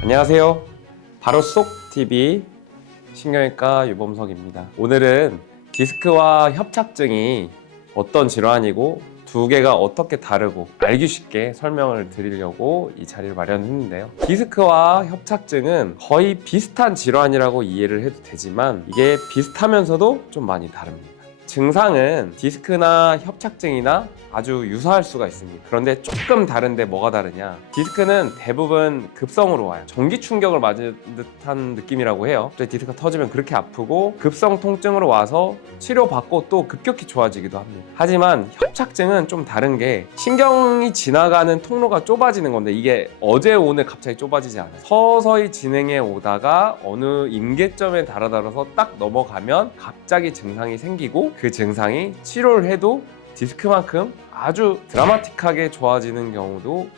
안녕하세요. 바로 쏙TV 신경외과 유범석입니다. 오늘은 디스크와 협착증이 어떤 질환이고 두 개가 어떻게 다르고 알기 쉽게 설명을 드리려고 이 자리를 마련했는데요. 디스크와 협착증은 거의 비슷한 질환이라고 이해를 해도 되지만 이게 비슷하면서도 좀 많이 다릅니다. 증상은 디스크나 협착증이나 아주 유사할 수가 있습니다. 그런데 조금 다른데 뭐가 다르냐? 디스크는 대부분 급성으로 와요. 전기 충격을 맞은 듯한 느낌이라고 해요. 디스크가 터지면 그렇게 아프고 급성 통증으로 와서 치료받고 또 급격히 좋아지기도 합니다. 하지만 협착증은 좀 다른 게 신경이 지나가는 통로가 좁아지는 건데 이게 어제 오늘 갑자기 좁아지지 않아요. 서서히 진행해 오다가 어느 임계점에 달아들어서 딱 넘어가면 갑자기 증상이 생기고 그 증상이 치료를 해도 디스크만큼 아주 드라마틱하게 좋아지는 경우도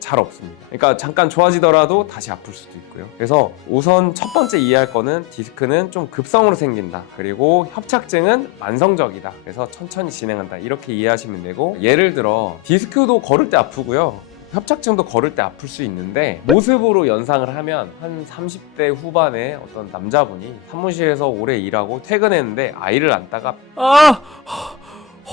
잘 없습니다. 그러니까 잠깐 좋아지더라도 다시 아플 수도 있고요. 그래서 우선 첫 번째 이해할 거는 디스크는 좀 급성으로 생긴다. 그리고 협착증은 만성적이다. 그래서 천천히 진행한다. 이렇게 이해하시면 되고, 예를 들어 디스크도 걸을 때 아프고요. 협착증도 걸을 때 아플 수 있는데 모습으로 연상을 하면 한 30대 후반의 어떤 남자분이 사무실에서 오래 일하고 퇴근했는데 아이를 안다가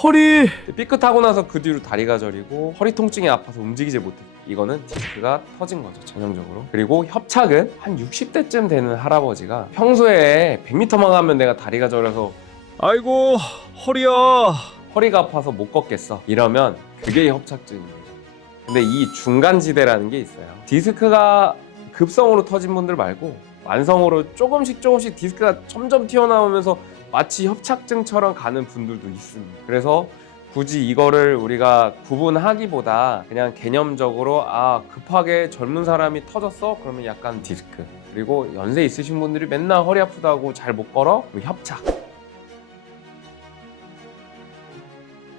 허리. 삐끗하고 나서 그 뒤로 다리가 저리고 허리 통증이 아파서 움직이지 못해. 이거는 디스크가 터진 거죠, 전형적으로. 그리고 협착은 한 60대쯤 되는 할아버지가 평소에 100m만 가면 내가 다리가 저려서 아이고 허리야. 허리가 아파서 못 걷겠어, 이러면 그게 협착증입니다. 근데 이 중간지대라는 게 있어요. 디스크가 급성으로 터진 분들 말고 만성으로 조금씩 디스크가 점점 튀어나오면서 마치 협착증처럼 가는 분들도 있습니다. 그래서 굳이 이거를 우리가 구분하기보다 그냥 개념적으로 급하게 젊은 사람이 터졌어? 그러면 약간 디스크. 그리고 연세 있으신 분들이 맨날 허리 아프다고 잘 못 걸어? 협착.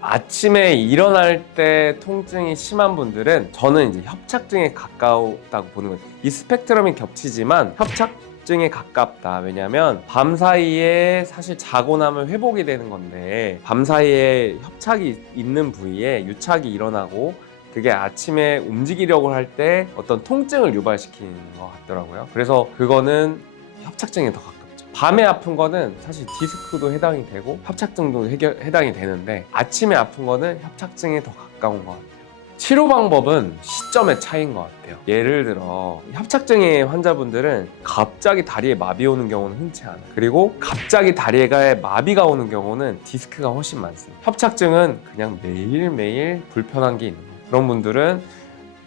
아침에 일어날 때 통증이 심한 분들은 저는 이제 협착증에 가까웠다고 보는 거예요. 이 스펙트럼이 겹치지만 협착증에 가깝다. 왜냐하면 밤 사이에 사실 자고 나면 회복이 되는 건데 밤 사이에 협착이 있는 부위에 유착이 일어나고 그게 아침에 움직이려고 할 때 어떤 통증을 유발시키는 것 같더라고요. 그래서 그거는 협착증에 더 가깝죠. 밤에 아픈 거는 사실 디스크도 해당이 되고 협착증도 해당이 되는데 아침에 아픈 거는 협착증에 더 가까운 것 같아요. 치료 방법은 시점의 차이인 것 같아요. 예를 들어 협착증의 환자분들은 갑자기 다리에 마비 오는 경우는 흔치 않아요. 그리고 갑자기 다리에 마비가 오는 경우는 디스크가 훨씬 많습니다. 협착증은 그냥 매일매일 불편한 게 있는 거예요. 그런 분들은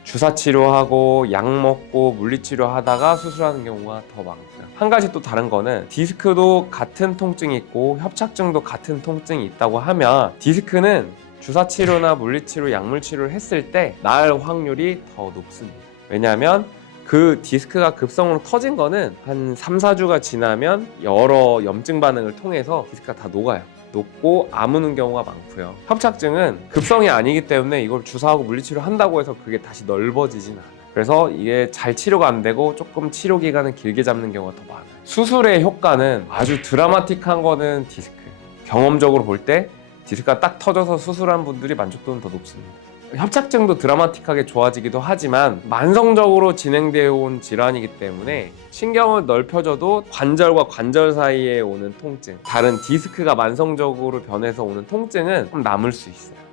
주사 치료하고 약 먹고 물리치료 하다가 수술하는 경우가 더 많고요. 한 가지 또 다른 거는 디스크도 같은 통증이 있고 협착증도 같은 통증이 있다고 하면 디스크는 주사 치료나 물리치료, 약물 치료를 했을 때 나을 확률이 더 높습니다. 왜냐하면 그 디스크가 급성으로 터진 거는 한 3, 4주가 지나면 여러 염증 반응을 통해서 디스크가 다 녹아요. 녹고 아무는 경우가 많고요. 협착증은 급성이 아니기 때문에 이걸 주사하고 물리치료 한다고 해서 그게 다시 넓어지진 않아요. 그래서 이게 잘 치료가 안 되고 조금 치료 기간을 길게 잡는 경우가 더 많아요. 수술의 효과는 아주 드라마틱한 거는 디스크. 경험적으로 볼 때 디스크가 딱 터져서 수술한 분들이 만족도는 더 높습니다. 협착증도 드라마틱하게 좋아지기도 하지만 만성적으로 진행되어 온 질환이기 때문에 신경을 넓혀줘도 관절과 관절 사이에 오는 통증, 다른 디스크가 만성적으로 변해서 오는 통증은 좀 남을 수 있어요.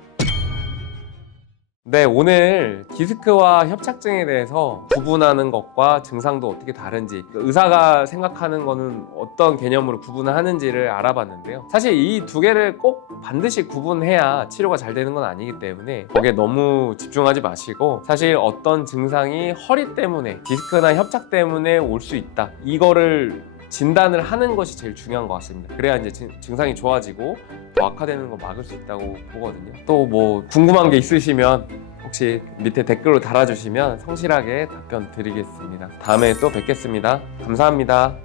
네, 오늘 디스크와 협착증에 대해서 구분하는 것과 증상도 어떻게 다른지, 의사가 생각하는 거는 어떤 개념으로 구분을 하는지를 알아봤는데요. 사실 이 두 개를 꼭 반드시 구분해야 치료가 잘 되는 건 아니기 때문에 거기에 너무 집중하지 마시고, 사실 어떤 증상이 허리 때문에, 디스크나 협착 때문에 올 수 있다, 이거를 진단을 하는 것이 제일 중요한 것 같습니다. 그래야 이제 증상이 좋아지고 더 악화되는 거 막을 수 있다고 보거든요. 또 뭐 궁금한 게 있으시면 혹시 밑에 댓글로 달아주시면 성실하게 답변 드리겠습니다. 다음에 또 뵙겠습니다. 감사합니다.